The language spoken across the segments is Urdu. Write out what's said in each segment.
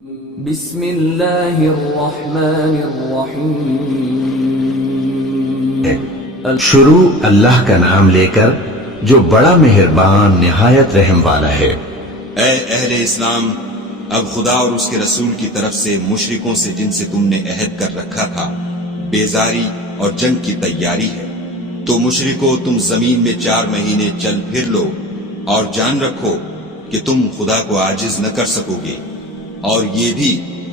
بسم اللہ الرحمن الرحیم۔ شروع اللہ کا نام لے کر جو بڑا مہربان نہایت رحم والا ہے۔ اے اہل اسلام، اب خدا اور اس کے رسول کی طرف سے مشرکوں سے جن سے تم نے عہد کر رکھا تھا بیزاری اور جنگ کی تیاری ہے، تو مشرکو تم زمین میں 4 مہینے چل پھر لو اور جان رکھو کہ تم خدا کو عاجز نہ کر سکو گے، اور یہ بھی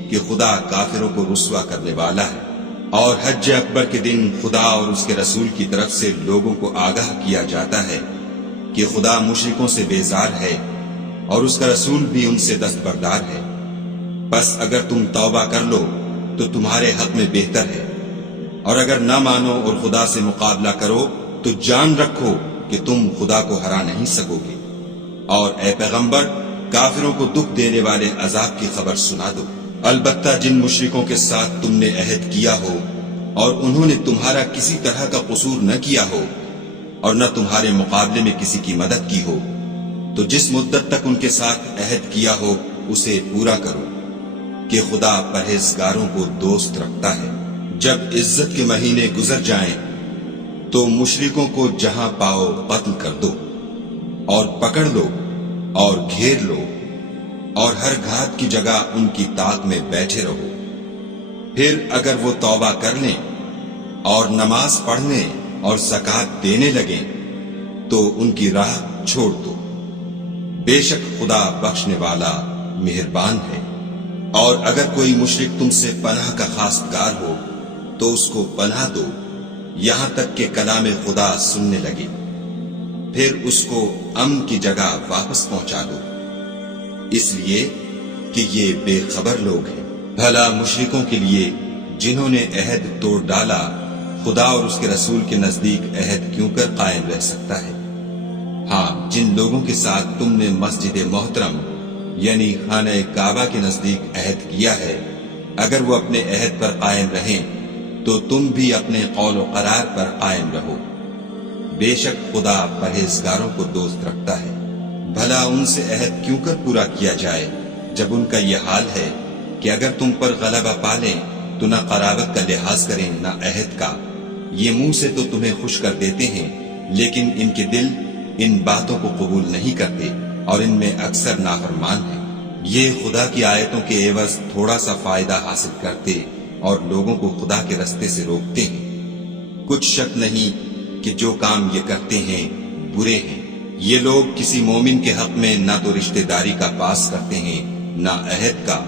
کہ خدا کافروں کو رسوا کرنے والا ہے۔ اور حج اکبر کے دن خدا اور اس کے رسول کی طرف سے لوگوں کو آگاہ کیا جاتا ہے کہ خدا مشرکوں سے بیزار ہے اور اس کا رسول بھی ان سے دستبردار ہے، بس اگر تم توبہ کر لو تو تمہارے حق میں بہتر ہے، اور اگر نہ مانو اور خدا سے مقابلہ کرو تو جان رکھو کہ تم خدا کو ہرا نہیں سکو گے۔ اور اے پیغمبر، کافروں کو دکھ دینے والے عذاب کی خبر سنا دو۔ البتہ جن مشرکوں کے ساتھ تم نے عہد کیا ہو اور انہوں نے تمہارا کسی طرح کا قصور نہ کیا ہو اور نہ تمہارے مقابلے میں کسی کی مدد کی ہو، تو جس مدت تک ان کے ساتھ عہد کیا ہو اسے پورا کرو، کہ خدا پرہیزگاروں کو دوست رکھتا ہے۔ جب عزت کے مہینے گزر جائیں تو مشرکوں کو جہاں پاؤ قتل کر دو اور پکڑ لو اور گھیر لو، اور ہر گھات کی جگہ ان کی طاق میں بیٹھے رہو۔ پھر اگر وہ توبہ کر لیں اور نماز پڑھنے اور زکوٰۃ دینے لگیں تو ان کی راہ چھوڑ دو، بے شک خدا بخشنے والا مہربان ہے۔ اور اگر کوئی مشرک تم سے پناہ کا خواستگار ہو تو اس کو پناہ دو یہاں تک کہ کلام خدا سننے لگے، پھر اس کو امن کی جگہ واپس پہنچا دو، اس لیے کہ یہ بے خبر لوگ ہیں۔ بھلا مشرکوں کے لیے جنہوں نے عہد توڑ ڈالا خدا اور اس کے رسول کے نزدیک عہد کیوں کر قائم رہ سکتا ہے؟ ہاں، جن لوگوں کے ساتھ تم نے مسجد محترم یعنی خانہ کعبہ کے نزدیک عہد کیا ہے، اگر وہ اپنے عہد پر قائم رہیں تو تم بھی اپنے قول و قرار پر قائم رہو، بے شک خدا پرہیزگاروں کو دوست رکھتا ہے۔ بھلا ان سے عہد کیوں کر پورا کیا جائے جب ان کا یہ حال ہے کہ اگر تم پر غلبہ پالیں تو نہ قرابت کا لحاظ کریں نہ عہد کا۔ یہ منہ سے تو تمہیں خوش کر دیتے ہیں لیکن ان کے دل ان باتوں کو قبول نہیں کرتے اور ان میں اکثر نافرمان ہیں۔ یہ خدا کی آیتوں کے عوض تھوڑا سا فائدہ حاصل کرتے اور لوگوں کو خدا کے رستے سے روکتے ہیں۔ کچھ شک نہیں کہ جو کام یہ کرتے ہیں برے ہیں۔ یہ لوگ کسی مومن کے حق میں نہ تو رشتہ داری کا پاس کرتے ہیں نہ عہد کا،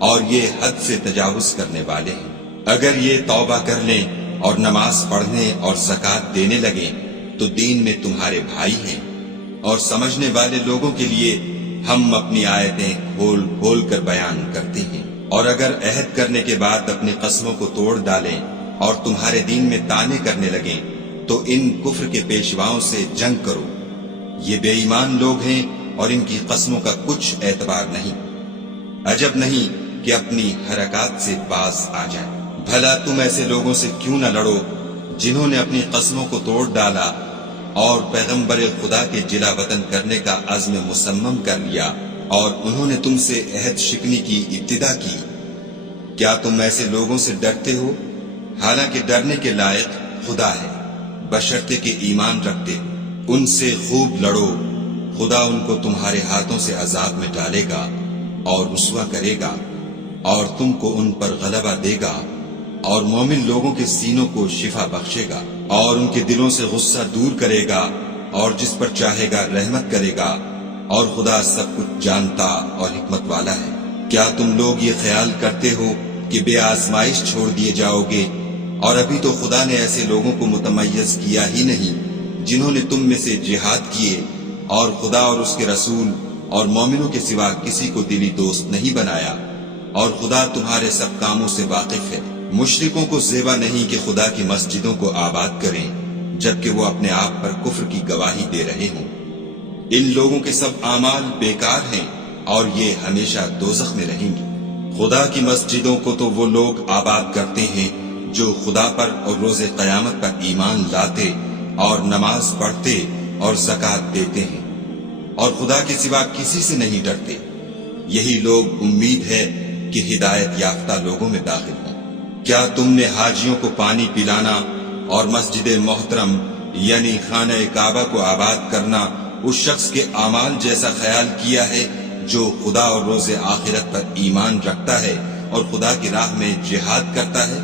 اور یہ حد سے تجاوز کرنے والے ہیں۔ اگر یہ توبہ کر لیں اور نماز پڑھنے اور زکوٰۃ دینے لگیں تو دین میں تمہارے بھائی ہیں، اور سمجھنے والے لوگوں کے لیے ہم اپنی آیتیں کھول کھول کر بیان کرتے ہیں۔ اور اگر عہد کرنے کے بعد اپنی قسموں کو توڑ ڈالیں اور تمہارے دین میں طعنے کرنے لگیں تو ان کفر کے پیشواؤں سے جنگ کرو، یہ بے ایمان لوگ ہیں اور ان کی قسموں کا کچھ اعتبار نہیں، عجب نہیں کہ اپنی حرکات سے باز آ جائے۔ بھلا تم ایسے لوگوں سے کیوں نہ لڑو جنہوں نے اپنی قسموں کو توڑ ڈالا اور پیغمبر خدا کے جلا وطن کرنے کا عزم مصمم کر لیا اور انہوں نے تم سے عہد شکنی کی ابتدا کی؟ کیا تم ایسے لوگوں سے ڈرتے ہو؟ حالانکہ ڈرنے کے لائق خدا ہے، بشرطے کہ ایمان رکھتے۔ ان سے خوب لڑو، خدا ان کو تمہارے ہاتھوں سے عذاب میں ڈالے گا اور رسوا کرے گا، اور تم کو ان پر غلبہ دے گا، اور مومن لوگوں کے سینوں کو شفا بخشے گا، اور ان کے دلوں سے غصہ دور کرے گا، اور جس پر چاہے گا رحمت کرے گا، اور خدا سب کچھ جانتا اور حکمت والا ہے۔ کیا تم لوگ یہ خیال کرتے ہو کہ بے آزمائش چھوڑ دیے جاؤ گے؟ اور ابھی تو خدا نے ایسے لوگوں کو متمیز کیا ہی نہیں جنہوں نے تم میں سے جہاد کیے اور خدا اور اس کے رسول اور مومنوں کے سوا کسی کو دلی دوست نہیں بنایا، اور خدا تمہارے سب کاموں سے واقف ہے۔ مشرکوں کو زیبا نہیں کہ خدا کی مسجدوں کو آباد کریں جبکہ وہ اپنے آپ پر کفر کی گواہی دے رہے ہوں۔ ان لوگوں کے سب اعمال بیکار ہیں اور یہ ہمیشہ دوزخ میں رہیں گے۔ خدا کی مسجدوں کو تو وہ لوگ آباد کرتے ہیں جو خدا پر اور روز قیامت پر ایمان لاتے اور نماز پڑھتے اور زکوٰۃ دیتے ہیں اور خدا کے سوا کسی سے نہیں ڈرتے۔ یہی لوگ امید ہے کہ ہدایت یافتہ لوگوں میں داخل ہوں۔ کیا تم نے حاجیوں کو پانی پلانا اور مسجد محترم یعنی خانہ کعبہ کو آباد کرنا اس شخص کے اعمال جیسا خیال کیا ہے جو خدا اور روز آخرت پر ایمان رکھتا ہے اور خدا کی راہ میں جہاد کرتا ہے؟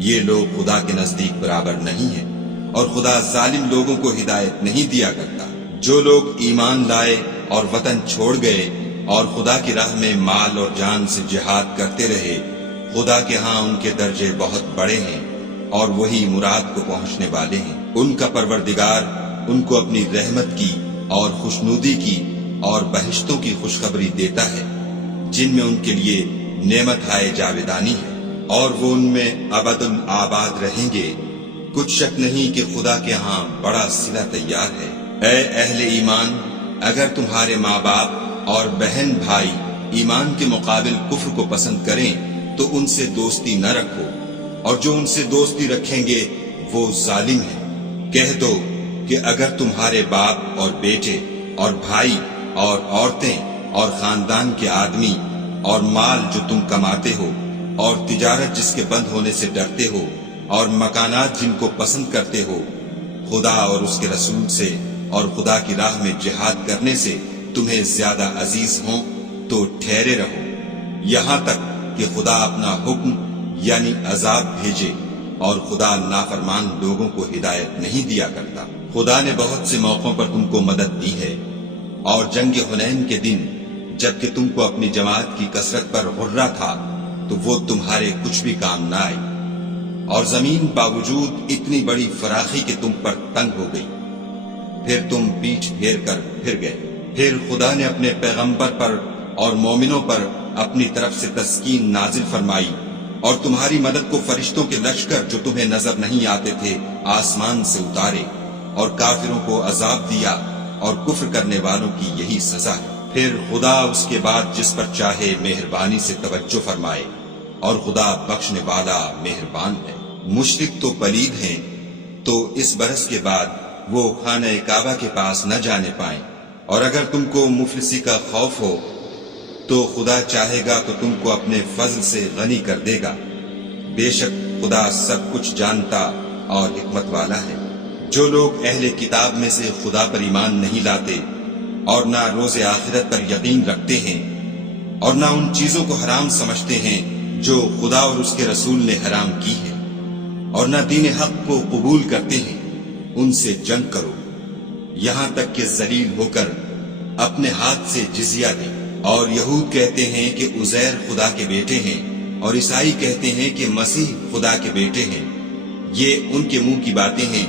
یہ لوگ خدا کے نزدیک برابر نہیں ہیں اور خدا ظالم لوگوں کو ہدایت نہیں دیا کرتا۔ جو لوگ ایمان لائے اور وطن چھوڑ گئے اور خدا کی راہ میں مال اور جان سے جہاد کرتے رہے، خدا کے ہاں ان کے درجے بہت بڑے ہیں اور وہی مراد کو پہنچنے والے ہیں۔ ان کا پروردگار ان کو اپنی رحمت کی اور خوشنودی کی اور بہشتوں کی خوشخبری دیتا ہے جن میں ان کے لیے نعمت ہائے جاویدانی ہے اور وہ ان میں ابد الآباد رہیں گے۔ کچھ شک نہیں کہ خدا کے ہاں بڑا صلہ تیار ہے۔ اے اہل ایمان، اگر تمہارے ماں باپ اور بہن بھائی ایمان کے مقابل کفر کو پسند کریں تو ان سے دوستی نہ رکھو، اور جو ان سے دوستی رکھیں گے وہ ظالم ہیں۔ کہہ دو کہ اگر تمہارے باپ اور بیٹے اور بھائی اور عورتیں اور خاندان کے آدمی اور مال جو تم کماتے ہو اور تجارت جس کے بند ہونے سے ڈرتے ہو اور مکانات جن کو پسند کرتے ہو خدا اور اس کے رسول سے اور خدا کی راہ میں جہاد کرنے سے تمہیں زیادہ عزیز ہوں تو ٹھہرے رہو یہاں تک کہ خدا اپنا حکم یعنی عذاب بھیجے، اور خدا نافرمان لوگوں کو ہدایت نہیں دیا کرتا۔ خدا نے بہت سے موقعوں پر تم کو مدد دی ہے، اور جنگ حنین کے دن جبکہ تم کو اپنی جماعت کی کثرت پر غرہ تھا تو وہ تمہارے کچھ بھی کام نہ آئی، اور زمین باوجود اتنی بڑی فراخی کہ تم پر تنگ ہو گئی، پھر تم پیٹھ پھیر کر پھر گئے۔ پھر خدا نے اپنے پیغمبر پر اور مومنوں پر اپنی طرف سے تسکین نازل فرمائی، اور تمہاری مدد کو فرشتوں کے لشکر جو تمہیں نظر نہیں آتے تھے آسمان سے اتارے، اور کافروں کو عذاب دیا، اور کفر کرنے والوں کی یہی سزا ہے۔ پھر خدا اس کے بعد جس پر چاہے مہربانی سے توجہ فرمائے، اور خدا بخشنے والا مہربان ہے۔ مشرک تو پلید ہیں تو اس برس کے بعد وہ خانہ کعبہ کے پاس نہ جانے پائیں، اور اگر تم کو مفلسی کا خوف ہو تو خدا چاہے گا تو تم کو اپنے فضل سے غنی کر دے گا۔ بے شک خدا سب کچھ جانتا اور حکمت والا ہے۔ جو لوگ اہل کتاب میں سے خدا پر ایمان نہیں لاتے اور نہ روز آخرت پر یقین رکھتے ہیں اور نہ ان چیزوں کو حرام سمجھتے ہیں جو خدا اور اس کے رسول نے حرام کی ہے اور نہ دین حق کو قبول کرتے ہیں، ان سے جنگ کرو یہاں تک کہ ذلیل ہو کر اپنے ہاتھ سے جزیہ دیں۔ اور یہود کہتے ہیں کہ عزیر خدا کے بیٹے ہیں، اور عیسائی کہتے ہیں کہ مسیح خدا کے بیٹے ہیں۔ یہ ان کے منہ کی باتیں ہیں،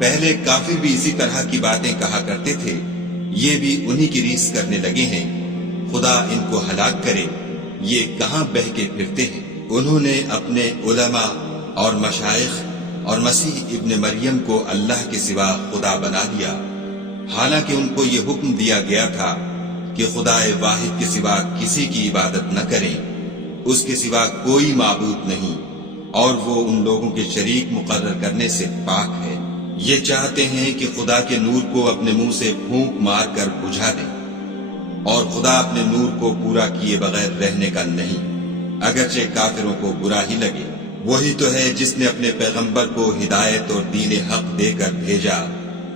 پہلے کافر بھی اسی طرح کی باتیں کہا کرتے تھے، یہ بھی انہی کی ریس کرنے لگے ہیں۔ خدا ان کو ہلاک کرے، یہ کہاں بہہ کے پھرتے ہیں۔ انہوں نے اپنے علماء اور مشائخ اور مسیح ابن مریم کو اللہ کے سوا خدا بنا دیا، حالانکہ ان کو یہ حکم دیا گیا تھا کہ خدا واحد کے سوا کسی کی عبادت نہ کریں، اس کے سوا کوئی معبود نہیں، اور وہ ان لوگوں کے شریک مقرر کرنے سے پاک ہے۔ یہ چاہتے ہیں کہ خدا کے نور کو اپنے منہ سے پھونک مار کر بجھا دیں، اور خدا اپنے نور کو پورا کیے بغیر رہنے کا نہیں، اگرچہ کافروں کو برا ہی لگے۔ وہی تو ہے جس نے اپنے پیغمبر کو ہدایت اور دین حق دے کر بھیجا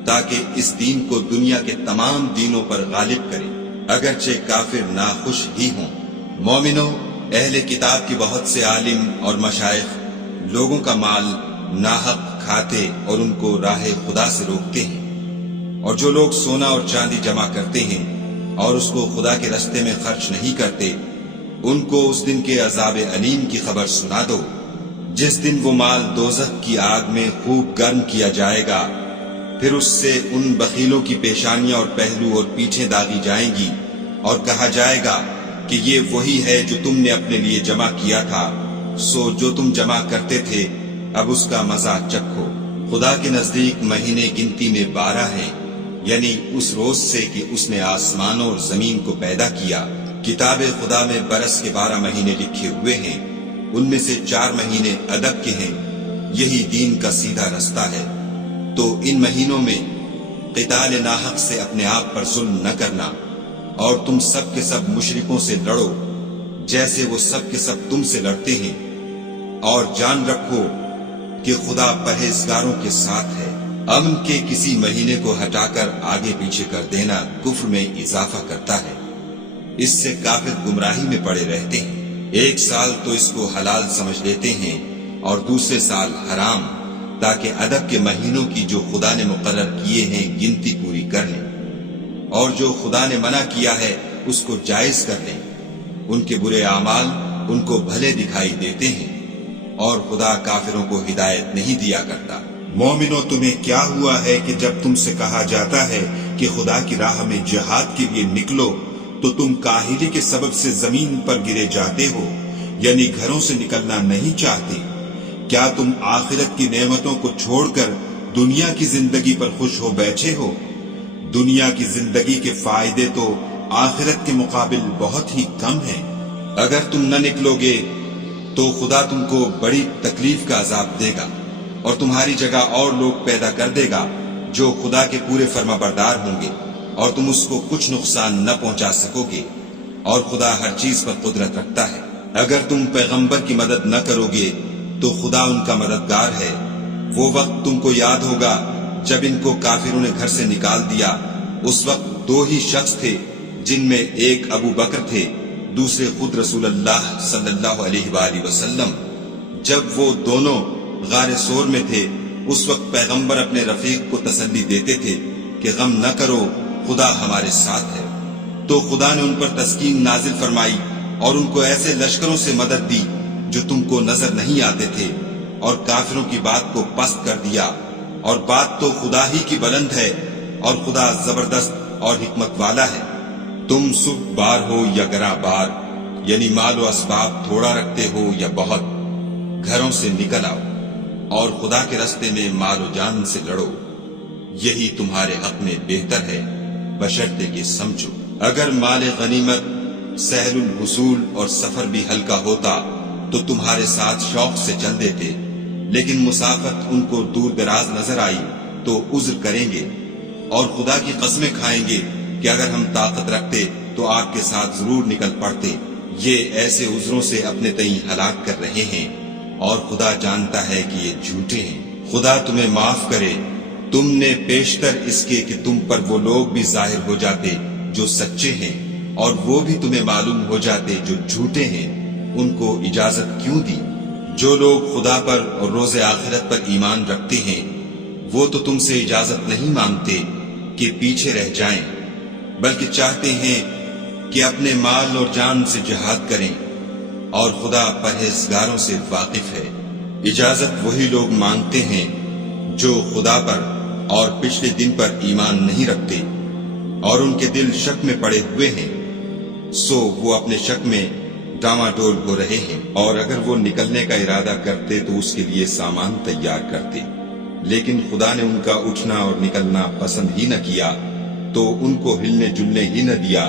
تاکہ اس دین کو دنیا کے تمام دینوں پر غالب کرے، اگرچہ کافر ناخوش ہی ہوں۔ مومنوں، اہل کتاب کی بہت سے عالم اور مشائخ لوگوں کا مال ناحق کھاتے اور ان کو راہ خدا سے روکتے ہیں، اور جو لوگ سونا اور چاندی جمع کرتے ہیں اور اس کو خدا کے رستے میں خرچ نہیں کرتے، ان کو اس دن کے عذاب علیم کی خبر سنا دو، جس دن وہ مال دوزخ کی آگ میں خوب گرم کیا جائے گا، پھر اس سے ان بخیلوں کی پیشانیاں اور پہلو اور پیٹھیں داغی جائیں گی، اور کہا جائے گا کہ یہ وہی ہے جو تم نے اپنے لیے جمع کیا تھا، سو جو تم جمع کرتے تھے اب اس کا مزہ چکھو۔ خدا کے نزدیک مہینے گنتی میں 12 ہیں، یعنی اس روز سے کہ اس نے آسمانوں اور زمین کو پیدا کیا۔ کتاب خدا میں برس کے 12 مہینے لکھے ہوئے ہیں، ان میں سے 4 مہینے ادب کے ہیں، یہی دین کا سیدھا رستہ ہے۔ تو ان مہینوں میں قتال ناحق سے اپنے آپ پر ظلم نہ کرنا، اور تم سب کے سب مشرکوں سے لڑو، جیسے وہ سب کے سب تم سے لڑتے ہیں، اور جان رکھو کہ خدا پرہیزگاروں کے ساتھ ہے۔ امن کے کسی مہینے کو ہٹا کر آگے پیچھے کر دینا کفر میں اضافہ کرتا ہے، اس سے کافر گمراہی میں پڑے رہتے ہیں۔ ایک سال تو اس کو حلال سمجھ لیتے ہیں اور دوسرے سال حرام، تاکہ ادب کے مہینوں کی جو خدا نے مقرر کیے ہیں گنتی پوری کر لیں، اور جو خدا نے منع کیا ہے اس کو جائز کر لیں۔ ان کے برے اعمال ان کو بھلے دکھائی دیتے ہیں، اور خدا کافروں کو ہدایت نہیں دیا کرتا۔ مومنو، تمہیں کیا ہوا ہے کہ جب تم سے کہا جاتا ہے کہ خدا کی راہ میں جہاد کے لیے نکلو تو تم کاہلی کے سبب سے زمین پر گرے جاتے ہو، یعنی گھروں سے نکلنا نہیں چاہتے؟ کیا تم آخرت کی نعمتوں کو چھوڑ کر دنیا کی زندگی پر خوش ہو بیٹھے ہو؟ دنیا کی زندگی کے فائدے تو آخرت کے مقابل بہت ہی کم ہیں۔ اگر تم نہ نکلو گے تو خدا تم کو بڑی تکلیف کا عذاب دے گا، اور تمہاری جگہ اور لوگ پیدا کر دے گا جو خدا کے پورے فرما بردار ہوں گے، اور تم اس کو کچھ نقصان نہ پہنچا سکو گے، اور خدا ہر چیز پر قدرت رکھتا ہے۔ اگر تم پیغمبر کی مدد نہ کرو گے تو خدا ان کا مددگار ہے۔ وہ وقت تم کو یاد ہوگا جب ان کو کافروں نے گھر سے نکال دیا، اس وقت دو ہی شخص تھے، جن میں ایک ابو بکر تھے، دوسرے خود رسول اللہ صلی اللہ علیہ وآلہ وسلم۔ جب وہ دونوں غار سور میں تھے، اس وقت پیغمبر اپنے رفیق کو تسلی دیتے تھے کہ غم نہ کرو، خدا ہمارے ساتھ ہے۔ تو خدا نے ان پر تسکین نازل فرمائی اور ان کو ایسے لشکروں سے مدد دی جو تم کو نظر نہیں آتے تھے، اور کافروں کی بات کو پست کر دیا۔ اور بات تو خدا ہی کی بلند ہے، اور خدا زبردست اور حکمت والا ہے۔ تم سب بار ہو یا گراں بار، یعنی مال و اسباب تھوڑا رکھتے ہو یا بہت، گھروں سے نکل آؤ اور خدا کے راستے میں مال و جان سے لڑو، یہی تمہارے حق میں بہتر ہے، بشرطے کہ سمجھو۔ اگر مال غنیمت سہل الحصول اور سفر بھی ہلکا ہوتا تو تمہارے ساتھ شوق سے چل دیتے، لیکن مسافت ان کو دور دراز نظر آئی تو عذر کریں گے، اور خدا کی قسمیں کھائیں گے کہ اگر ہم طاقت رکھتے تو آپ کے ساتھ ضرور نکل پڑتے۔ یہ ایسے عذروں سے اپنے تئیں ہلاک کر رہے ہیں، اور خدا جانتا ہے کہ یہ جھوٹے ہیں۔ خدا تمہیں معاف کرے، تم نے پیشتر اس کے کہ تم پر وہ لوگ بھی ظاہر ہو جاتے جو سچے ہیں، اور وہ بھی تمہیں معلوم ہو جاتے جو جھوٹے ہیں، ان کو اجازت کیوں دی؟ جو لوگ خدا پر اور روز آخرت پر ایمان رکھتے ہیں، وہ تو تم سے اجازت نہیں مانگتے کہ پیچھے رہ جائیں، بلکہ چاہتے ہیں کہ اپنے مال اور جان سے جہاد کریں، اور خدا پرہیزگاروں سے واقف ہے۔ اجازت وہی لوگ مانگتے ہیں جو خدا پر اور پچھلے دن پر ایمان نہیں رکھتے، اور ان کے دل شک میں پڑے ہوئے ہیں، سو وہ اپنے شک میں ڈاواڈول ہو رہے ہیں۔ اور اگر وہ نکلنے کا ارادہ کرتے تو اس کے لیے سامان تیار کرتے، لیکن خدا نے ان کا اٹھنا اور نکلنا پسند ہی نہ کیا، تو ان کو ہلنے جلنے ہی نہ دیا،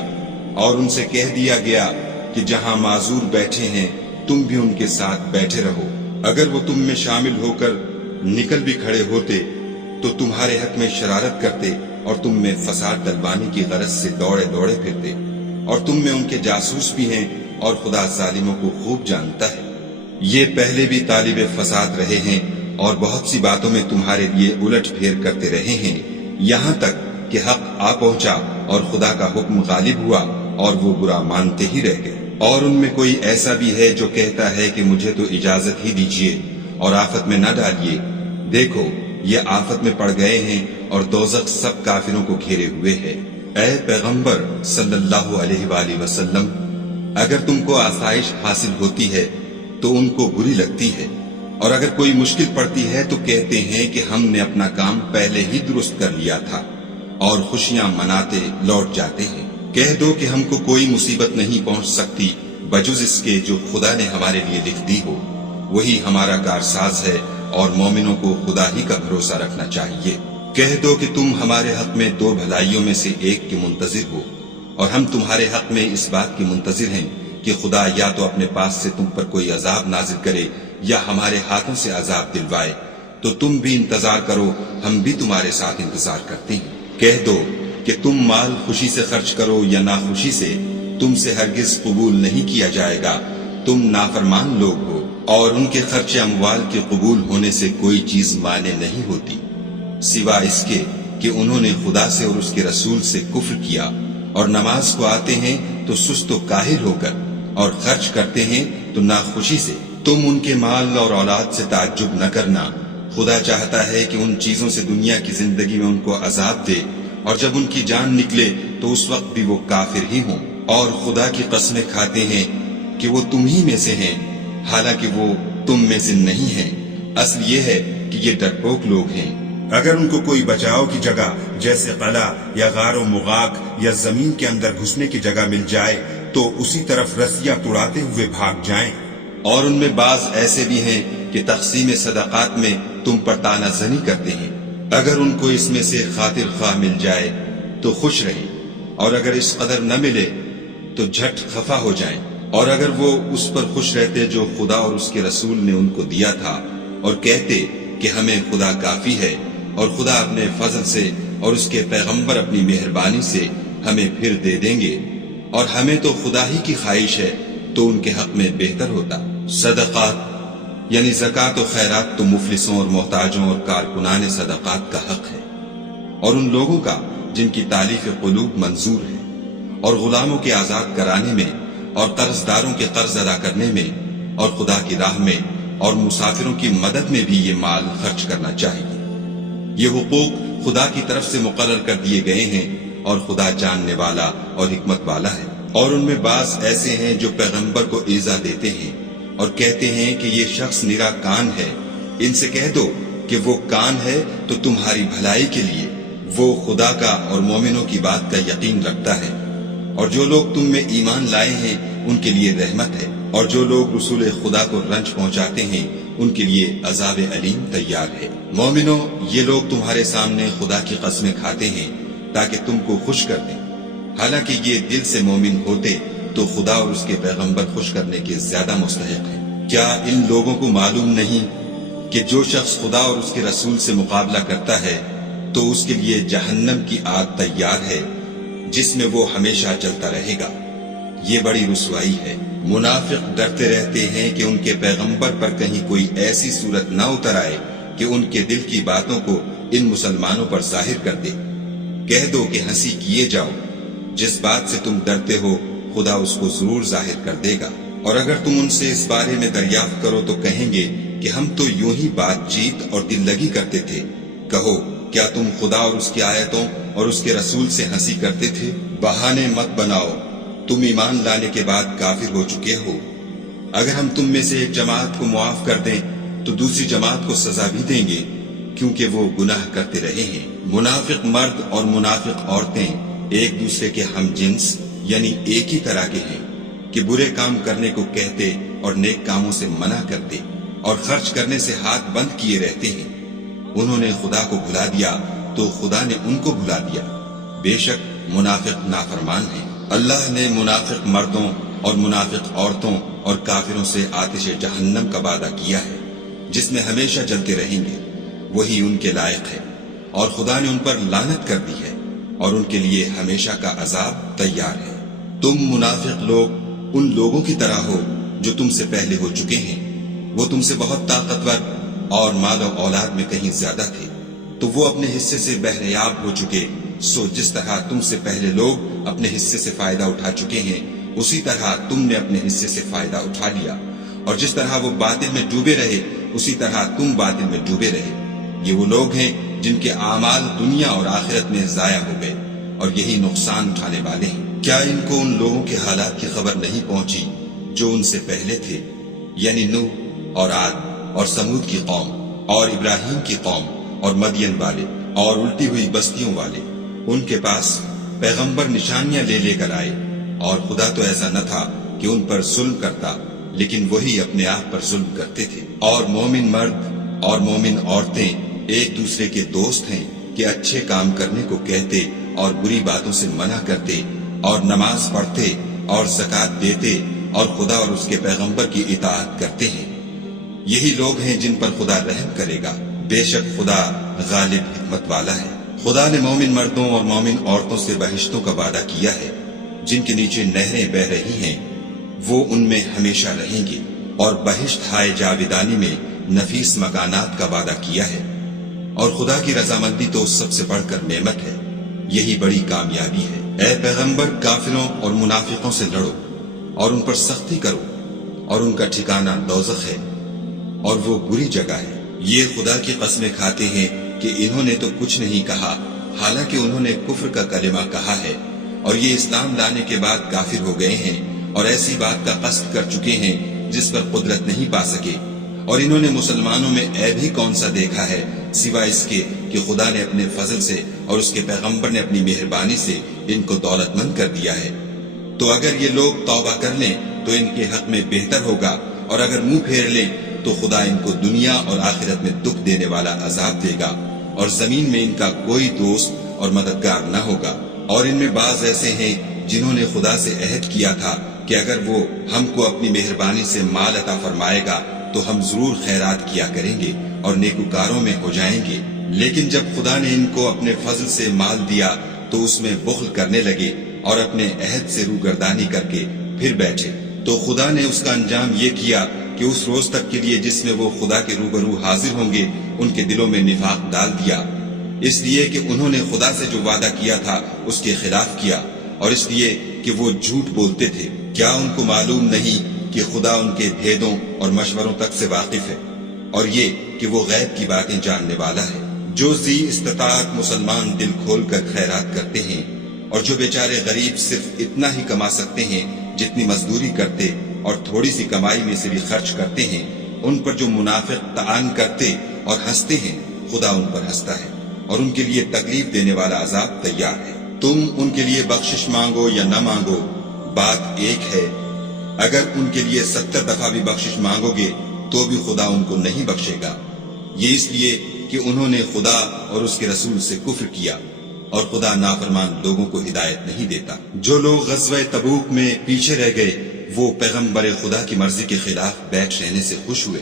اور ان سے کہہ دیا گیا کہ جہاں معذور بیٹھے ہیں تم بھی ان کے ساتھ بیٹھے رہو۔ اگر وہ تم میں شامل ہو کر نکل بھی کھڑے ہوتے تو تمہارے حق میں شرارت کرتے، اور تم میں فساد ڈلوانے کی غرض سے دوڑے دوڑے پھرتے، اور تم میں ان کے جاسوس بھی ہیں، اور خدا ظالموں کو خوب جانتا ہے۔ یہ پہلے بھی طالب فساد رہے ہیں، اور بہت سی باتوں میں تمہارے لیے الٹ پھیر کرتے رہے ہیں، یہاں تک کہ حق آ پہنچا اور خدا کا حکم غالب ہوا، اور وہ برا مانتے ہی رہ گئے۔ اور ان میں کوئی ایسا بھی ہے جو کہتا ہے کہ مجھے تو اجازت ہی دیجیے اور آفت میں نہ ڈالیے۔ دیکھو، یہ آفت میں پڑ گئے ہیں، اور دوزخ سب کافروں کو گھیرے ہوئے ہے۔ اے پیغمبر صلی اللہ علیہ وآلہ وسلم، اگر تم کو آسائش حاصل ہوتی ہے تو ان کو بری لگتی ہے، اور اگر کوئی مشکل پڑتی ہے تو کہتے ہیں کہ ہم نے اپنا کام پہلے ہی درست کر لیا تھا، اور خوشیاں مناتے لوٹ جاتے ہیں۔ کہہ دو کہ ہم کو کوئی مصیبت نہیں پہنچ سکتی بجز اس کے جو خدا نے ہمارے لیے لکھ دی ہو، وہی ہمارا کارساز ہے، اور مومنوں کو خدا ہی کا بھروسہ رکھنا چاہیے۔ کہہ دو کہ تم ہمارے حق میں دو بھلائیوں میں سے ایک کے منتظر ہو، اور ہم تمہارے حق میں اس بات کے منتظر ہیں کہ خدا یا تو اپنے پاس سے تم پر کوئی عذاب نازل کرے یا ہمارے ہاتھوں سے عذاب دلوائے، تو تم بھی انتظار کرو، ہم بھی تمہارے ساتھ انتظار کرتے ہیں۔ کہہ دو کہ تم مال خوشی سے خرچ کرو یا ناخوشی سے، تم سے ہرگز قبول نہیں کیا جائے گا، تم نافرمان لوگ ہو، اور ان کے خرچ اموال کے قبول ہونے سے کوئی چیز مانے نہیں ہوتی سوا اس کے کہ انہوں نے خدا سے اور اس کے رسول سے کفر کیا، اور نماز کو آتے ہیں تو سست و کاہل ہو کر، اور خرچ کرتے ہیں تو ناخوشی سے۔ تم ان کے مال اور اولاد سے تعجب نہ کرنا، خدا چاہتا ہے کہ ان چیزوں سے دنیا کی زندگی میں ان کو عذاب دے، اور جب ان کی جان نکلے تو اس وقت بھی وہ کافر ہی ہوں، اور خدا کی قسمیں کھاتے ہیں کہ وہ تم ہی میں سے ہیں، حالانکہ وہ تم میں سے نہیں ہیں۔ اصل یہ ہے کہ یہ ڈرپوک لوگ ہیں۔ اگر ان کو کوئی بچاؤ کی جگہ جیسے قلعہ یا غار و مغاق یا زمین کے اندر گھسنے کی جگہ مل جائے تو اسی طرف رسیاں توڑاتے ہوئے بھاگ جائیں۔ اور ان میں بعض ایسے بھی ہیں کہ تقسیم صدقات میں تم پر طعنہ زنی کرتے ہیں۔ اگر ان کو اس میں سے خاطر خواہ مل جائے تو خوش رہیں، اور اگر اس قدر نہ ملے تو جھٹ خفا ہو جائیں، اور اگر وہ اس پر خوش رہتے جو خدا اور اس کے رسول نے ان کو دیا تھا، اور کہتے کہ ہمیں خدا کافی ہے، اور خدا اپنے فضل سے اور اس کے پیغمبر اپنی مہربانی سے ہمیں پھر دے دیں گے، اور ہمیں تو خدا ہی کی خواہش ہے، تو ان کے حق میں بہتر ہوتا۔ صدقات یعنی زکوٰۃ و خیرات تو مفلسوں اور محتاجوں اور کارکنان صدقات کا حق ہے، اور ان لوگوں کا جن کی تالیف قلوب منظور ہے، اور غلاموں کے آزاد کرانے میں، اور قرض داروں کے قرض ادا کرنے میں، اور خدا کی راہ میں اور مسافروں کی مدد میں بھی یہ مال خرچ کرنا چاہیے۔ یہ حقوق خدا کی طرف سے مقرر کر دیے گئے ہیں، اور خدا جاننے والا اور حکمت والا ہے۔ اور ان میں بعض ایسے ہیں جو پیغمبر کو ایذا دیتے ہیں اور کہتے ہیں کہ یہ شخص نرا کان ہے۔ ان سے کہہ دو کہ وہ کان ہے تو تمہاری بھلائی کے لیے، وہ خدا کا اور مومنوں کی بات کا یقین رکھتا ہے، اور جو لوگ تم میں ایمان لائے ہیں ان کے لیے رحمت ہے، اور جو لوگ رسول خدا کو رنج پہنچاتے ہیں ان کے لیے عذاب علیم تیار ہے۔ مومنوں، یہ لوگ تمہارے سامنے خدا کی قسمیں کھاتے ہیں تاکہ تم کو خوش کر دیں، حالانکہ یہ دل سے مومن ہوتے تو خدا اور اس کے پیغمبر خوش کرنے کے زیادہ مستحق ہیں۔ کیا ان لوگوں کو معلوم نہیں کہ جو شخص خدا اور اس کے رسول سے مقابلہ کرتا ہے تو اس کے لیے جہنم کی آگ تیار ہے جس میں وہ ہمیشہ جلتا رہے گا؟ یہ بڑی رسوائی ہے۔ منافق ڈرتے رہتے ہیں کہ ان کے پیغمبر پر کہیں کوئی ایسی صورت نہ اتر آئے کہ ان کے دل کی باتوں کو ان مسلمانوں پر ظاہر کر دے۔ کہہ دو کہ ہنسی کیے جاؤ، جس بات سے تم ڈرتے ہو خدا اس کو ضرور ظاہر کر دے گا، اور اگر تم ان سے اس بارے میں دریافت کرو تو کہیں گے کہ ہم تو یوں ہی بات چیت اور دل لگی کرتے تھے۔ کہو، کیا تم خدا اور اس کی آیتوں اور اس کے رسول سے ہنسی کرتے تھے؟ بہانے مت بناؤ، تم ایمان لانے کے بعد کافر ہو چکے ہو۔ اگر ہم تم میں سے ایک جماعت کو معاف کر دیں تو دوسری جماعت کو سزا بھی دیں گے، کیونکہ وہ گناہ کرتے رہے ہیں۔ منافق مرد اور منافق عورتیں ایک دوسرے کے ہم جنس یعنی ایک ہی طرح کے ہیں کہ برے کام کرنے کو کہتے اور نیک کاموں سے منع کرتے، اور خرچ کرنے سے ہاتھ بند کیے رہتے ہیں۔ انہوں نے خدا کو بھلا دیا تو خدا نے ان کو بھلا دیا، بے شک منافق نافرمان ہیں۔ اللہ نے منافق مردوں اور منافق عورتوں اور کافروں سے آتش جہنم کا وعدہ کیا ہے جس میں ہمیشہ جلتے رہیں گے، وہی ان کے لائق ہے، اور خدا نے ان پر لعنت کر دی ہے، اور ان کے لیے ہمیشہ کا عذاب تیار ہے۔ تم منافق لوگ ان لوگوں کی طرح ہو جو تم سے پہلے ہو چکے ہیں، وہ تم سے بہت طاقتور اور مال و اولاد میں کہیں زیادہ تھے، تو وہ اپنے حصے سے بہریاب ہو چکے۔ سو جس طرح تم سے پہلے لوگ اپنے حصے سے فائدہ اٹھا چکے ہیں، اسی طرح تم نے اپنے حصے سے فائدہ اٹھا لیا، اور جس طرح وہ باطل میں ڈوبے رہے اسی طرح تم باطل میں ڈوبے رہے۔ یہ وہ لوگ ہیں جن کے اعمال دنیا اور آخرت میں ضائع ہو گئے، اور یہی نقصان اٹھانے والے ہیں۔ کیا ان کو ان لوگوں کے حالات کی خبر نہیں پہنچی جو ان سے پہلے تھے، یعنی نوح اور عاد اور سمود کی قوم، اور ابراہیم کی قوم، اور مدین والے، اور الٹی ہوئی بستیوں والے؟ ان کے پاس پیغمبر نشانیاں لے لے کر آئے، اور خدا تو ایسا نہ تھا کہ ان پر ظلم کرتا، لیکن وہی اپنے آپ پر ظلم کرتے تھے۔ اور مومن مرد اور مومن عورتیں ایک دوسرے کے دوست ہیں کہ اچھے کام کرنے کو کہتے اور بری باتوں سے منع کرتے، اور نماز پڑھتے اور زکوٰۃ دیتے، اور خدا اور اس کے پیغمبر کی اطاعت کرتے ہیں۔ یہی لوگ ہیں جن پر خدا رحم کرے گا، بے شک خدا غالب حکمت والا ہے۔ خدا نے مومن مردوں اور مومن عورتوں سے بہشتوں کا وعدہ کیا ہے، جن کے نیچے نہریں بہ رہی ہیں، وہ ان میں ہمیشہ رہیں گے، اور بہشت ہائے جاویدانی میں نفیس مکانات کا وعدہ کیا ہے۔ اور خدا کی رضامندی تو سب سے بڑھ کر نعمت ہے، یہی بڑی کامیابی ہے۔ اے پیغمبر، کافروں اور منافقوں سے لڑو اور ان پر سختی کرو، اور ان کا ٹھکانہ دوزخ ہے، اور وہ بری جگہ ہے۔ یہ خدا کی قسمیں کھاتے ہیں کہ انہوں نے تو کچھ نہیں کہا، حالانکہ انہوں نے کفر کا کلمہ کہا ہے، اور یہ اسلام لانے کے بعد کافر ہو گئے ہیں، اور ایسی بات کا قصد کر چکے ہیں جس پر قدرت نہیں پا سکے۔ اور انہوں نے مسلمانوں میں عیب ہی کون سا دیکھا ہے سوائے اس کے کہ خدا نے اپنے فضل سے اور اس کے پیغمبر نے اپنی مہربانی سے ان کو دولت مند کر دیا ہے۔ تو اگر یہ لوگ توبہ کر لیں تو ان کے حق میں بہتر ہوگا، اور اگر منہ پھیر لیں تو خدا ان کو دنیا اور آخرت میں دکھ دینے والا عذاب دے گا، اور زمین میں ان کا کوئی دوست اور مددگار نہ ہوگا۔ اور ان میں بعض ایسے ہیں جنہوں نے خدا سے عہد کیا تھا کہ اگر وہ ہم کو اپنی مہربانی سے مال عطا فرمائے گا تو ہم ضرور خیرات کیا کریں گے اور نیکوکاروں میں ہو جائیں گے، لیکن جب خدا نے ان کو اپنے فضل سے مال دیا تو اس میں بخل کرنے لگے اور اپنے عہد سے روگردانی کر کے پھر بیٹھے۔ تو خدا نے اس کا انجام یہ کیا کہ اس روز تک کے لیے جس میں وہ خدا کے روبرو حاضر ہوں گے ان کے دلوں میں نفاق ڈال دیا، اس لیے کہ انہوں نے خدا سے جو وعدہ کیا تھا اس کے خلاف کیا، اور اس لیے کہ وہ جھوٹ بولتے تھے۔ کیا ان کو معلوم نہیں کہ خدا ان کے بھیدوں اور مشوروں تک سے واقف ہے، اور یہ کہ وہ غیب کی باتیں جاننے والا ہے؟ جو ذی استطاعت مسلمان دل کھول کر خیرات کرتے ہیں، اور جو بیچارے غریب صرف اتنا ہی کما سکتے ہیں جتنی مزدوری کرتے اور تھوڑی سی کمائی میں سے بھی خرچ کرتے ہیں، ان پر جو منافق طعن کرتے اور ہنستے ہیں، خدا ان پر ہنستا ہے اور ان کے لیے تکلیف دینے والا عذاب تیار ہے۔ تم ان کے لیے بخشش مانگو یا نہ مانگو، بات ایک ہے۔ اگر ان کے لیے 70 دفعہ بھی بخشش مانگو گے تو بھی خدا ان کو نہیں بخشے گا، یہ اس لیے کہ انہوں نے خدا اور اس کے رسول سے کفر کیا، اور خدا نافرمان لوگوں کو ہدایت نہیں دیتا۔ جو لوگ غزوہ تبوک میں پیچھے رہ گئے وہ پیغمبر خدا کی مرضی کے خلاف بیٹھ رہنے سے خوش ہوئے،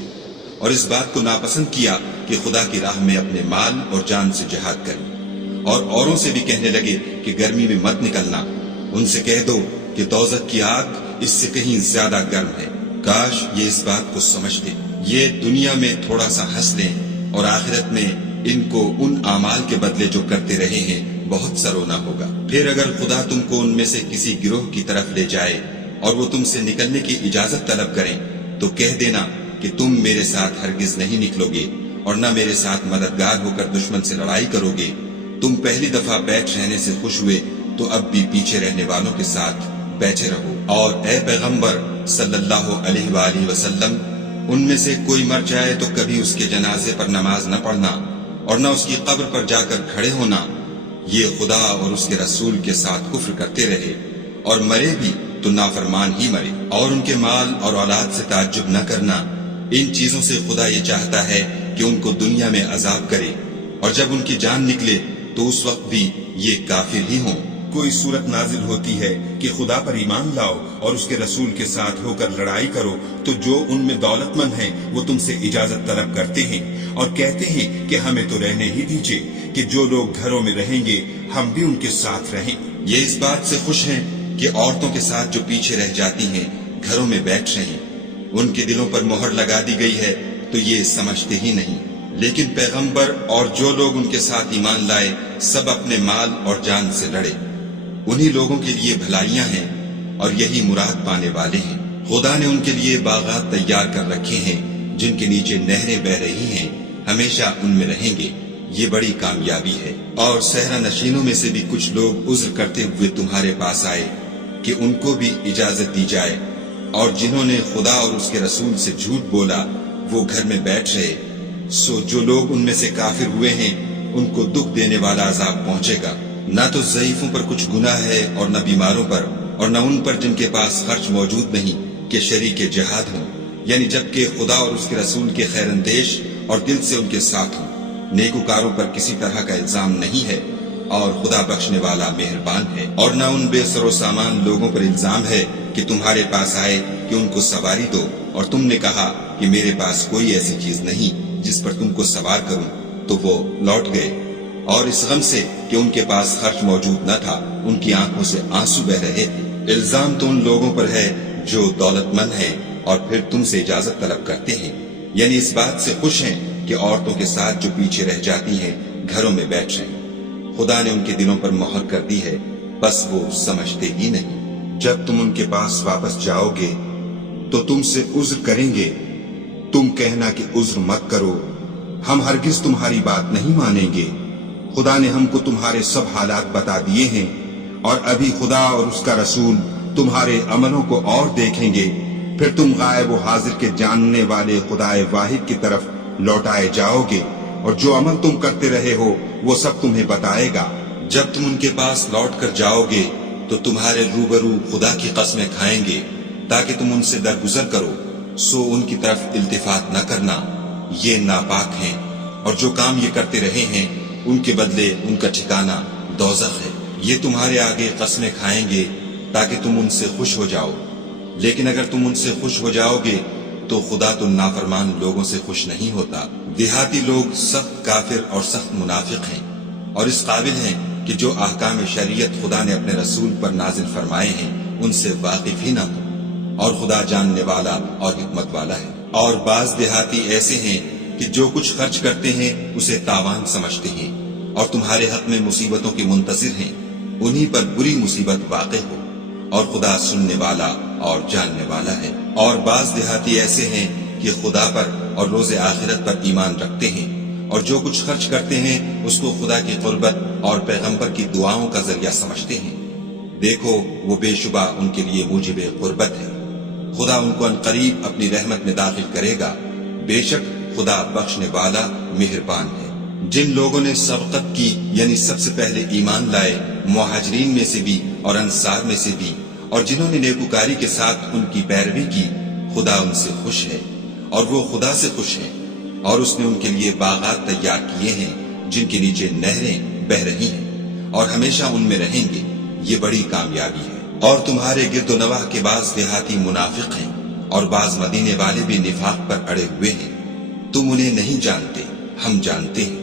اور اس بات کو ناپسند کیا کہ خدا کی راہ میں اپنے مال اور جان سے جہاد کریں، اور اوروں سے بھی کہنے لگے کہ گرمی میں مت نکلنا۔ ان سے کہہ دو کہ دوزخ کی آگ اس سے کہیں زیادہ گرم ہے۔ کاش یہ اس بات کو سمجھتے، یہ دنیا میں تھوڑا سا ہنس لیں اور آخرت میں ان کو ان اعمال کے بدلے جو کرتے رہے ہیں بہت سا رونا ہوگا۔ پھر اگر خدا تم کو ان میں سے کسی گروہ کی طرف لے جائے اور وہ تم سے نکلنے کی اجازت طلب کریں تو کہہ دینا کہ تم میرے ساتھ ہرگز نہیں نکلو گے اور نہ میرے ساتھ مددگار ہو کر دشمن سے لڑائی کرو گے۔ تم پہلی دفعہ بیٹھ رہنے سے خوش ہوئے تو اب بھی پیچھے رہنے والوں کے ساتھ بیٹھے رہو۔ اور اے پیغمبر صلی اللہ علیہ وآلہ وسلم، ان میں سے کوئی مر جائے تو کبھی اس کے جنازے پر نماز نہ پڑھنا اور نہ اس کی قبر پر جا کر کھڑے ہونا، یہ خدا اور اس کے رسول کے ساتھ کفر کرتے رہے، اور مرے بھی تو نافرمان ہی مرے۔ اور ان کے مال اور اولاد سے تعجب نہ کرنا، ان چیزوں سے خدا یہ چاہتا ہے کہ ان کو دنیا میں عذاب کرے، اور جب ان کی جان نکلے تو اس وقت بھی یہ کافر ہی ہوں۔ کوئی صورت نازل ہوتی ہے کہ خدا پر ایمان لاؤ اور اس کے رسول کے ساتھ ہو کر لڑائی کرو، تو جو ان میں دولت مند ہیں وہ تم سے اجازت طلب کرتے ہیں اور کہتے ہیں کہ ہمیں تو رہنے ہی دیجئے، کہ جو لوگ گھروں میں رہیں گے ہم بھی ان کے ساتھ رہیں۔ یہ اس بات سے خوش ہیں کہ عورتوں کے ساتھ جو پیچھے رہ جاتی ہیں گھروں میں بیٹھ رہیں، ان کے دلوں پر مہر لگا دی گئی ہے تو یہ سمجھتے ہی نہیں۔ لیکن پیغمبر اور جو لوگ ان کے ساتھ ایمان لائے سب اپنے مال اور جان سے لڑے، انہی لوگوں کے لیے بھلائیاں ہیں اور یہی مراد پانے والے ہیں۔ خدا نے ان کے لیے باغات تیار کر رکھے ہیں جن کے نیچے نہریں بہ رہی ہیں، ہمیشہ ان میں رہیں گے، یہ بڑی کامیابی ہے۔ اور صحرا نشینوں میں سے بھی کچھ لوگ عذر کرتے ہوئے تمہارے پاس آئے کہ ان کو بھی اجازت دی جائے، اور جنہوں نے خدا اور اس کے رسول سے جھوٹ بولا وہ گھر میں بیٹھ رہے، سو جو لوگ ان میں سے کافر ہوئے ہیں ان کو دکھ دینے والا عذاب پہنچے گا۔ نہ تو ضعیفوں پر کچھ گناہ ہے اور نہ بیماروں پر، اور نہ ان پر جن کے پاس خرچ موجود نہیں کہ شریک جہاد ہوں، یعنی جبکہ خدا اور اس کے رسول کے خیر اندیش اور دل سے ان کے ساتھ ہوں۔ نیکوکاروں پر کسی طرح کا الزام نہیں ہے اور خدا بخشنے والا مہربان ہے۔ اور نہ ان بے سر و سامان لوگوں پر الزام ہے کہ تمہارے پاس آئے کہ ان کو سواری دو، اور تم نے کہا کہ میرے پاس کوئی ایسی چیز نہیں جس پر تم کو سوار کروں، تو وہ لوٹ گئے، اور اس غم سے کہ ان کے پاس خرچ موجود نہ تھا ان کی آنکھوں سے آنسو بہ رہے تھے۔ الزام تو ان لوگوں پر ہے جو دولت مند ہیں اور پھر تم سے اجازت طلب کرتے ہیں، یعنی اس بات سے خوش ہیں کہ عورتوں کے ساتھ جو پیچھے رہ جاتی ہیں گھروں میں بیٹھ رہیں۔ خدا نے ان کے دلوں پر مہر کر دی ہے، بس وہ سمجھتے ہی نہیں۔ جب تم ان کے پاس واپس جاؤ گے تو تم سے عذر کریں گے، تم کہنا کہ عذر مت کرو، ہم ہرگز تمہاری بات نہیں مانیں گے۔ خدا نے ہم کو تمہارے سب حالات بتا دیے ہیں، اور ابھی خدا اور اس کا رسول تمہارے عملوں کو اور دیکھیں گے، پھر تم غائب و حاضر کے جاننے والے خدا واحد کی طرف لوٹائے جاؤ گے، اور جو عمل تم کرتے رہے ہو وہ سب تمہیں بتائے گا۔ جب تم ان کے پاس لوٹ کر جاؤ گے تو تمہارے روبرو خدا کی قسمیں کھائیں گے تاکہ تم ان سے درگزر کرو، سو ان کی طرف التفات نہ کرنا، یہ ناپاک ہیں، اور جو کام یہ کرتے رہے ہیں ان کے بدلے ان کا ٹھکانہ دوزخ ہے۔ یہ تمہارے آگے قسمیں کھائیں گے تاکہ تم ان سے خوش ہو جاؤ، لیکن اگر تم ان سے خوش ہو جاؤ گے تو خدا تو نافرمان لوگوں سے خوش نہیں ہوتا۔ دیہاتی لوگ سخت کافر اور سخت منافق ہیں، اور اس قابل ہیں کہ جو احکام شریعت خدا نے اپنے رسول پر نازل فرمائے ہیں ان سے واقف ہی نہ ہوں، اور خدا جاننے والا اور حکمت والا ہے۔ اور بعض دیہاتی ایسے ہیں کہ جو کچھ خرچ کرتے ہیں اسے تاوان سمجھتے ہیں، اور تمہارے حق میں مصیبتوں کے منتظر ہیں، انہی پر بری مصیبت واقع ہو، اور خدا سننے والا اور جاننے والا ہے۔ اور بعض دیہاتی ایسے ہیں کہ خدا پر اور روز آخرت پر ایمان رکھتے ہیں، اور جو کچھ خرچ کرتے ہیں اس کو خدا کی قربت اور پیغمبر کی دعاؤں کا ذریعہ سمجھتے ہیں۔ دیکھو وہ بے شبہ ان کے لیے موجب قربت ہے، خدا ان کو عنقریب اپنی رحمت میں داخل کرے گا، بے شک خدا بخشنے والا مہربان ہے۔ جن لوگوں نے سبقت کی یعنی سب سے پہلے ایمان لائے، مہاجرین میں سے بھی اور انصار میں سے بھی، اور جنہوں نے نیکوکاری کے ساتھ ان کی پیروی کی، خدا ان سے خوش ہے اور وہ خدا سے خوش ہیں، اور اس نے ان کے لیے باغات تیار کیے ہیں جن کے نیچے نہریں بہہ رہی ہیں، اور ہمیشہ ان میں رہیں گے، یہ بڑی کامیابی ہے۔ اور تمہارے گرد و نواح کے بعض دیہاتی منافق ہیں، اور بعض مدینے والے بھی نفاق پر اڑے ہوئے ہیں، تم انہیں نہیں جانتے، ہم جانتے ہیں،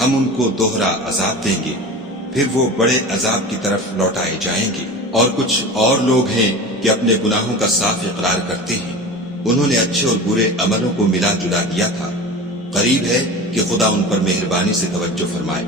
ہم ان کو دوہرا عذاب دیں گے، پھر وہ بڑے عذاب کی طرف لوٹائے جائیں گے۔ اور کچھ اور لوگ ہیں کہ اپنے گناہوں کا صاف اقرار کرتے ہیں، انہوں نے اچھے اور برے عملوں کو ملا جلا دیا تھا، قریب ہے کہ خدا ان پر مہربانی سے توجہ فرمائے،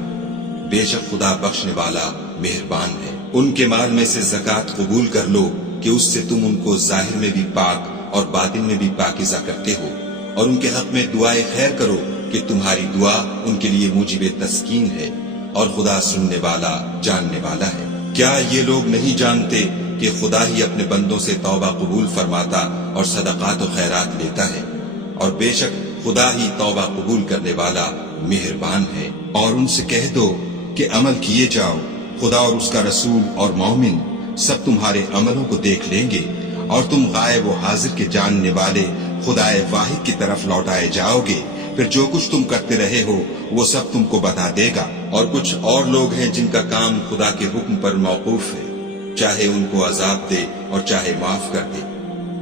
بے شک خدا بخشنے والا مہربان ہے۔ ان کے مال میں سے زکوٰۃ قبول کر لو کہ اس سے تم ان کو ظاہر میں بھی پاک اور باطن میں بھی پاکیزہ کرتے ہو، اور ان کے حق میں دعائے خیر کرو کہ تمہاری دعا ان کے لیے موجب تسکین ہے، اور خدا سننے والا جاننے والا ہے۔ کیا یہ لوگ نہیں جانتے کہ خدا ہی اپنے بندوں سے توبہ قبول فرماتا اور صدقات و خیرات لیتا ہے، اور بے شک خدا ہی توبہ قبول کرنے والا مہربان ہے۔ اور ان سے کہہ دو کہ عمل کیے جاؤ، خدا اور اس کا رسول اور مومن سب تمہارے عملوں کو دیکھ لیں گے، اور تم غائب و حاضر کے جاننے والے خدا واحد کی طرف لوٹائے جاؤ گے، پھر جو کچھ تم کرتے رہے ہو وہ سب تم کو بتا دے گا۔ اور کچھ اور لوگ ہیں جن کا کام خدا کے حکم پر موقوف ہے، چاہے ان کو عذاب دے اور چاہے معاف کر دے،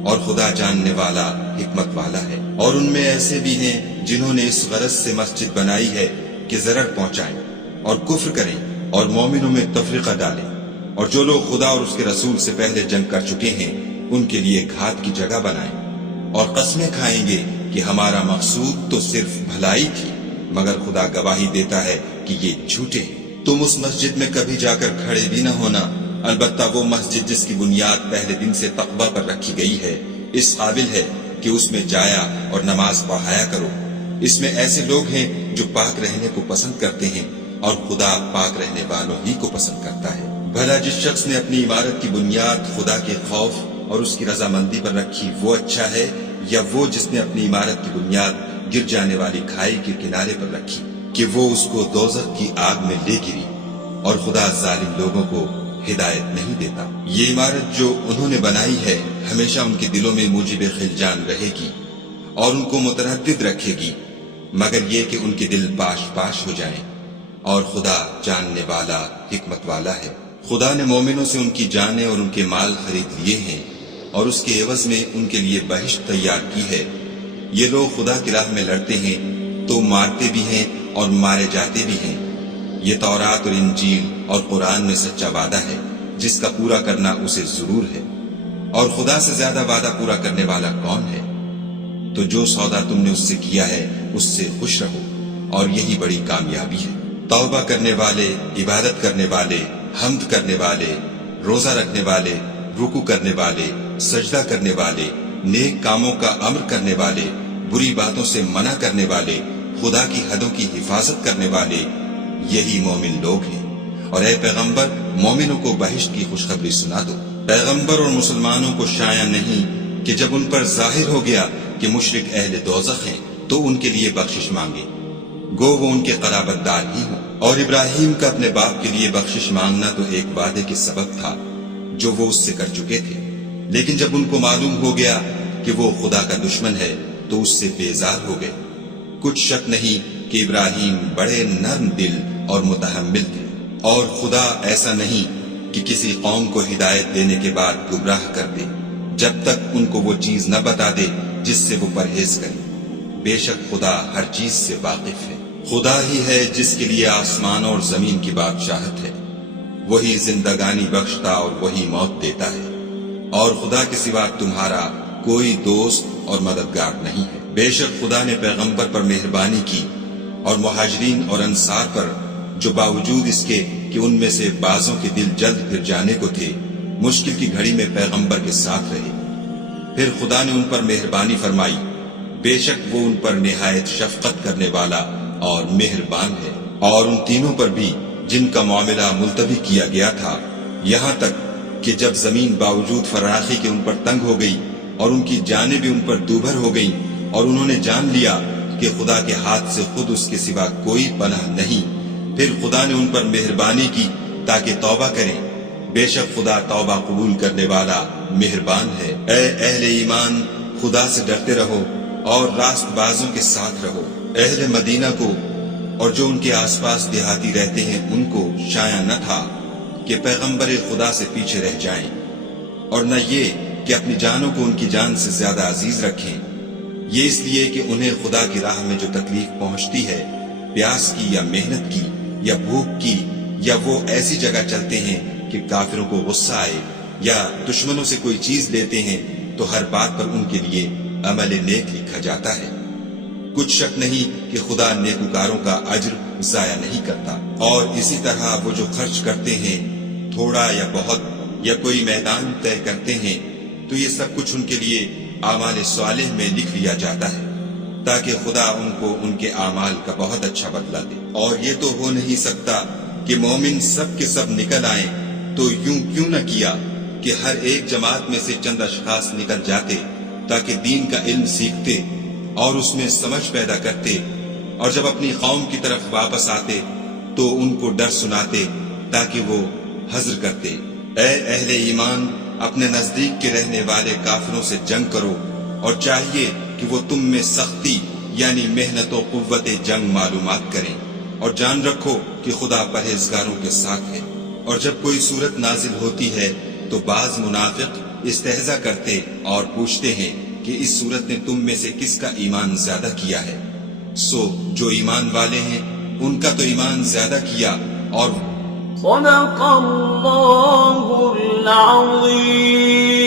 اور خدا جاننے والا حکمت والا ہے۔ اور ان میں ایسے بھی ہیں جنہوں نے اس غرض سے مسجد بنائی ہے کہ ضرر پہنچائیں اور کفر کریں اور مومنوں میں تفرقہ ڈالیں، اور جو لوگ خدا اور اس کے رسول سے پہلے جنگ کر چکے ہیں ان کے لیے گھات کی جگہ بنائیں، اور قسمیں کھائیں گے کہ ہمارا مقصود تو صرف بھلائی تھی، مگر خدا گواہی دیتا ہے کہ یہ جھوٹے ہیں۔ تم اس مسجد میں کبھی جا کر کھڑے بھی نہ ہونا، البتہ وہ مسجد جس کی بنیاد پہلے دن سے تقوی پر رکھی گئی ہے اس قابل ہے کہ اس میں جایا اور نماز پڑھایا کرو۔ اس میں ایسے لوگ ہیں جو پاک رہنے کو پسند کرتے ہیں، اور خدا پاک رہنے والوں ہی کو پسند کرتا ہے۔ بھلا جس شخص نے اپنی عمارت کی بنیاد خدا کے خوف اور اس کی رضامندی پر رکھی وہ اچھا ہے، یا وہ جس نے اپنی عمارت کی بنیاد گر جانے والی کھائی کے کنارے پر رکھی کہ وہ اس کو دوزخ کی آگ میں لے گری، اور خدا ظالم لوگوں کو ہدایت نہیں دیتا۔ یہ عمارت جو انہوں نے بنائی ہے ہمیشہ ان کے دلوں میں موجب خلجان رہے گی اور ان کو متردد رکھے گی، مگر یہ کہ ان کے دل باش باش ہو جائیں، اور خدا جاننے والا حکمت والا ہے۔ خدا نے مومنوں سے ان کی جانیں اور ان کے مال خرید لیے ہیں، اور اس کے عوض میں ان کے لیے بہشت تیار کی ہے۔ یہ لوگ خدا کی راہ میں لڑتے ہیں تو مارتے بھی ہیں اور مارے جاتے بھی ہیں۔ یہ تورات اور انجیل اور قرآن میں سچا وعدہ ہے۔ جس کا پورا کرنا اسے ضرور ہے، اور خدا سے زیادہ وعدہ پورا کرنے والا کون ہے؟ تو جو سودا تم نے اس سے کیا ہے اس سے خوش رہو، اور یہی بڑی کامیابی ہے۔ توبہ کرنے والے، عبادت کرنے والے، حمد کرنے والے، روزہ رکھنے والے، رکوع کرنے والے، سجدہ کرنے والے، نیک کاموں کا امر کرنے والے، بری باتوں سے منع کرنے والے، خدا کی حدوں کی حفاظت کرنے والے، یہی مومن لوگ ہیں۔ اور اے پیغمبر، مومنوں کو بہشت کی خوشخبری سنا دو۔ پیغمبر اور مسلمانوں کو شایع نہیں کہ جب ان پر ظاہر ہو گیا کہ مشرک اہل دوزخ ہیں تو ان کے لیے بخشش مانگے، گو وہ ان کے قرابت دار ہی ہوں۔ اور ابراہیم کا اپنے باپ کے لیے بخشش مانگنا تو ایک وعدے کے سبب تھا جو وہ اس سے کر چکے تھے، لیکن جب ان کو معلوم ہو گیا کہ وہ خدا کا دشمن ہے تو اس سے بیزار ہو گئے۔ کچھ شک نہیں کہ ابراہیم بڑے نرم دل اور متحمل تھے، اور خدا ایسا نہیں کہ کسی قوم کو ہدایت دینے کے بعد گمراہ کر دے جب تک ان کو وہ چیز نہ بتا دے جس سے وہ پرہیز کریں۔ بے شک خدا ہر چیز سے واقف ہے۔ خدا ہی ہے جس کے لیے آسمان اور زمین کی بادشاہت ہے، وہی زندگانی بخشتا اور وہی موت دیتا ہے، اور خدا کے سوا تمہارا کوئی دوست اور مددگار نہیں ہے۔ بے شک خدا نے پیغمبر پر مہربانی کی اور مہاجرین اور انصار پر، جو باوجود اس کے کہ ان میں سے بعضوں کے دل جلد پھر جانے کو تھے، مشکل کی گھڑی میں پیغمبر کے ساتھ رہے۔ پھر خدا نے ان پر مہربانی فرمائی، بے شک وہ ان پر نہایت شفقت کرنے والا اور مہربان ہے۔ اور ان تینوں پر بھی جن کا معاملہ ملتوی کیا گیا تھا، یہاں تک کہ جب زمین باوجود فراخی کے ان پر تنگ ہو گئی اور ان کی جانیں بھی ان پر دوبھر ہو گئیں، اور انہوں نے جان لیا کہ خدا کے ہاتھ سے خود اس کے سوا کوئی پناہ نہیں، پھر خدا نے ان پر مہربانی کی تاکہ توبہ کریں۔ بے شک خدا توبہ قبول کرنے والا مہربان ہے۔ اے اہل ایمان، خدا سے ڈرتے رہو اور راست بازوں کے ساتھ رہو۔ اہل مدینہ کو اور جو ان کے آس پاس دیہاتی رہتے ہیں ان کو شایع نہ تھا کہ پیغمبر خدا سے پیچھے رہ جائیں، اور نہ یہ کہ اپنی جانوں کو ان کی جان سے زیادہ عزیز رکھیں، یہ اس لیے کہ انہیں خدا کی راہ میں جو تکلیف پہنچتی ہے، پیاس کی یا محنت کی یا بھوک کی، یا وہ ایسی جگہ چلتے ہیں کہ کافروں کو غصہ آئے، یا دشمنوں سے کوئی چیز لیتے ہیں، تو ہر بات پر ان کے لیے عمل نیک لکھا جاتا ہے۔ کچھ شک نہیں کہ خدا نیکوکاروں کا اجر ضائع نہیں کرتا۔ اور اسی طرح وہ جو خرچ کرتے ہیں، تھوڑا یا بہت، یا کوئی میدان طے کرتے ہیں، تو یہ سب کچھ ان کے لیے اعمال صالح میں لکھ لیا جاتا ہے، تاکہ خدا ان کو ان کے اعمال کا بہت اچھا بدلہ دے۔ اور یہ تو ہو نہیں سکتا کہ مومن سب کے سب نکل آئیں، تو یوں کیوں نہ کیا کہ ہر ایک جماعت میں سے چند اشخاص نکل جاتے تاکہ دین کا علم سیکھتے اور اس میں سمجھ پیدا کرتے، اور جب اپنی قوم کی طرف واپس آتے تو ان کو ڈر سناتے تاکہ وہ حذر کرتے۔ اے اہل ایمان، اپنے نزدیک کے رہنے والے کافروں سے جنگ کرو، اور چاہیے کہ وہ تم میں سختی یعنی محنت و قوت جنگ معلومات کریں، اور جان رکھو کہ خدا پرہیزگاروں کے ساتھ ہے۔ اور جب کوئی صورت نازل ہوتی ہے تو بعض منافق استہزاء کرتے اور پوچھتے ہیں کہ اس صورت نے تم میں سے کس کا ایمان زیادہ کیا ہے؟ سو جو ایمان والے ہیں ان کا تو ایمان زیادہ کیا، اور صدق اللہ العظیم۔